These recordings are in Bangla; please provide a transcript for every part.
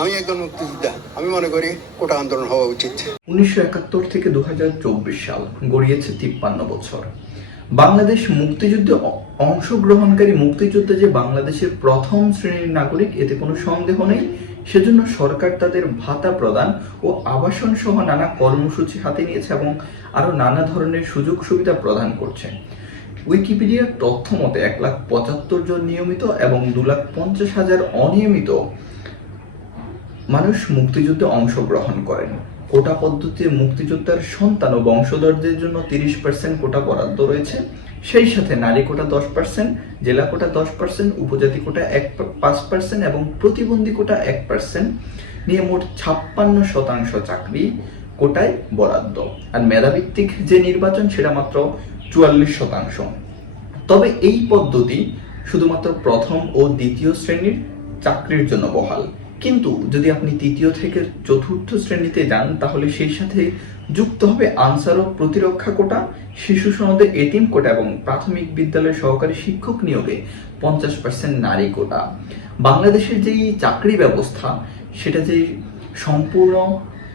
আমি একজন মুক্তিযোদ্ধা, আমি মনে করি কোটা আন্দোলন হওয়া উচিত। 1971 থেকে 2024 সাল গড়িয়েছে 53 বছর। বাংলাদেশ মুক্তিযুদ্ধে অংশগ্রহণকারী মুক্তিযোদ্ধা যে বাংলাদেশের প্রথম শ্রেণীর নাগরিক, এতে কোনো সন্দেহ নেই। সেজন্য সরকার তাদের ভাতা প্রদান ও আবাসন সহ নানা কর্মসূচি হাতে নিয়েছে এবং আরো নানা ধরনের সুযোগ সুবিধা প্রদান করছে। উইকিপিডিয়ার তথ্য মতে 1,75,000 জন নিয়মিত এবং 2,50,000 অনিয়মিত মানুষ মুক্তিযুদ্ধে অংশগ্রহণ করেন। কোটা পদ্ধতিতে মুক্তিযোদ্ধার সন্তান ও বংশধরদের জন্য 30% কোটা বরাদ্দ রয়েছে। সেই সাথে নারী কোটা 10%, জেলা কোটা 10%, উপজাতি কোটা 5% এবং প্রতিবন্ধী কোটা 1% নিয়ে মোট 56% চাকরি কোটায় বরাদ্দ। আর মেধাভিত্তিক যে নির্বাচন সেটা মাত্র 44%। তবে এই পদ্ধতি শুধুমাত্র প্রথম ও দ্বিতীয় শ্রেণীর চাকরির জন্য বহাল। কিন্তু যদি আপনি তৃতীয় থেকে চতুর্থ শ্রেণীতে যান তাহলে সেই সাথে যুক্ত হবে আনসার ও প্রতিরক্ষা কোটা, শিশু সনদে এতিম কোটা এবং প্রাথমিক বিদ্যালয়ের সহকারী শিক্ষক নিয়োগে 50% নারী কোটা। বাংলাদেশের যেই চাকরি ব্যবস্থা সেটা যে সম্পূর্ণ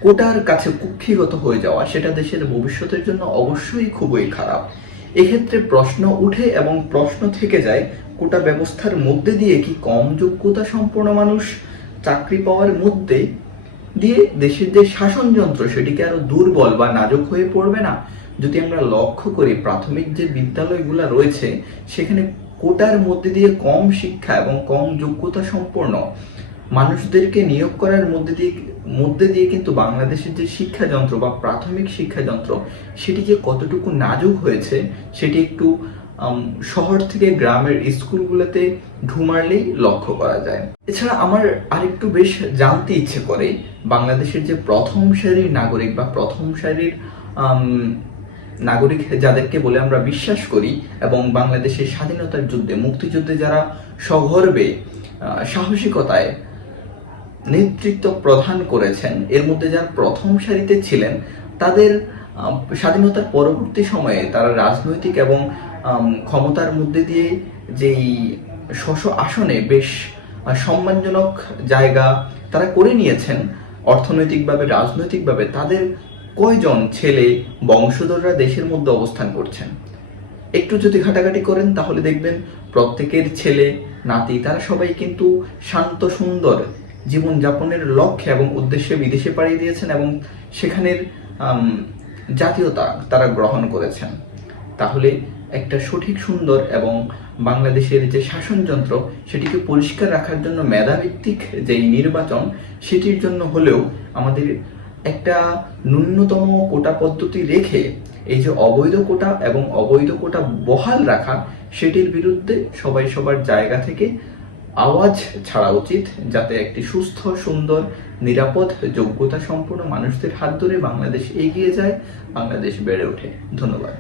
কোটার কাছে কুক্ষিগত হয়ে যাওয়া, সেটা দেশের ভবিষ্যতের জন্য অবশ্যই খুবই খারাপ। এক্ষেত্রে প্রশ্ন উঠে এবং প্রশ্ন থেকে যায়, কোটা ব্যবস্থার মধ্যে দিয়ে কি কম যোগ্যতা সম্পন্ন মানুষ চাকরি পাওয়ার মধ্যে দিয়ে দেশের যে শাসনযন্ত্র সেটিকে আরো দুর্বল বা নাজুক হয়ে পড়বে না? যদি আমরা লক্ষ্য করি প্রাথমিক যে বিদ্যালয়গুলো রয়েছে সেখানে কোটার মধ্যে দিয়ে কম শিক্ষা এবং কম যোগ্যতা সম্পন্ন মানুষদেরকে নিয়োগ করার মধ্যে দিয়ে কিন্তু বাংলাদেশের যে শিক্ষাযন্ত্র বা প্রাথমিক শিক্ষাযন্ত্র সেটি যে কতটুকু নাজুক হয়েছে সেটি একটু শহর থেকে গ্রামের স্কুলগুলোতে ঢুমারলেই লক্ষ্য করা যায়। এছাড়া আমার আরেকটু বেশ জানতে ইচ্ছে করে বাংলাদেশের যে প্রথম সারির নাগরিক বা প্রথম সারির নাগরিক যাদেরকে বলে আমরা বিশ্বাস করি এবং বাংলাদেশের স্বাধীনতার যুদ্ধে মুক্তিযুদ্ধে যারা সগর্বে সাহসিকতায় নেতৃত্ব প্রদান করেছেন, এর মধ্যে যারা প্রথম সারিতে ছিলেন তাদের স্বাধীনতার পরবর্তী সময়ে তারা রাজনৈতিক এবং ক্ষমতার মধ্যে দিয়ে যেই আসনে বেশ সম্মানজনক জায়গা তারা করে নিয়েছেন অর্থনৈতিকভাবে, রাজনৈতিকভাবে, তাদের কয়জন ছেলে বংশধররা দেশের মধ্যে অবস্থান করছেন? একটু যদি ঘাটাঘাটি করেন তাহলে দেখবেন প্রত্যেকের ছেলে নাতি তারা সবাই কিন্তু শান্ত সুন্দর জীবনযাপনের লক্ষ্যে এবং উদ্দেশ্যে বিদেশে পাড়ি দিয়েছেন এবং সেখানের জাতীয়তা তারা গ্রহণ করেছেন। তাহলে একটা সঠিক সুন্দর এবং বাংলাদেশের যে শাসনযন্ত্র সেটিকে পরিষ্কার রাখার জন্য মেধাভিত্তিক যেই নির্বাচন সেটির জন্য হলেও আমাদের একটা ন্যূনতম কোটা পদ্ধতি রেখে এই যে অবৈধ কোটা এবং অবৈধ কোটা বহাল রাখা সেটির বিরুদ্ধে সবাই সবার জায়গা থেকে আওয়াজ ছাড়া উচিত, যাতে একটি সুস্থ সুন্দর নিরাপদ যোগ্যতা সম্পন্ন মানুষদের হাত ধরে বাংলাদেশ এগিয়ে যায়, বাংলাদেশ বেড়ে ওঠে। ধন্যবাদ।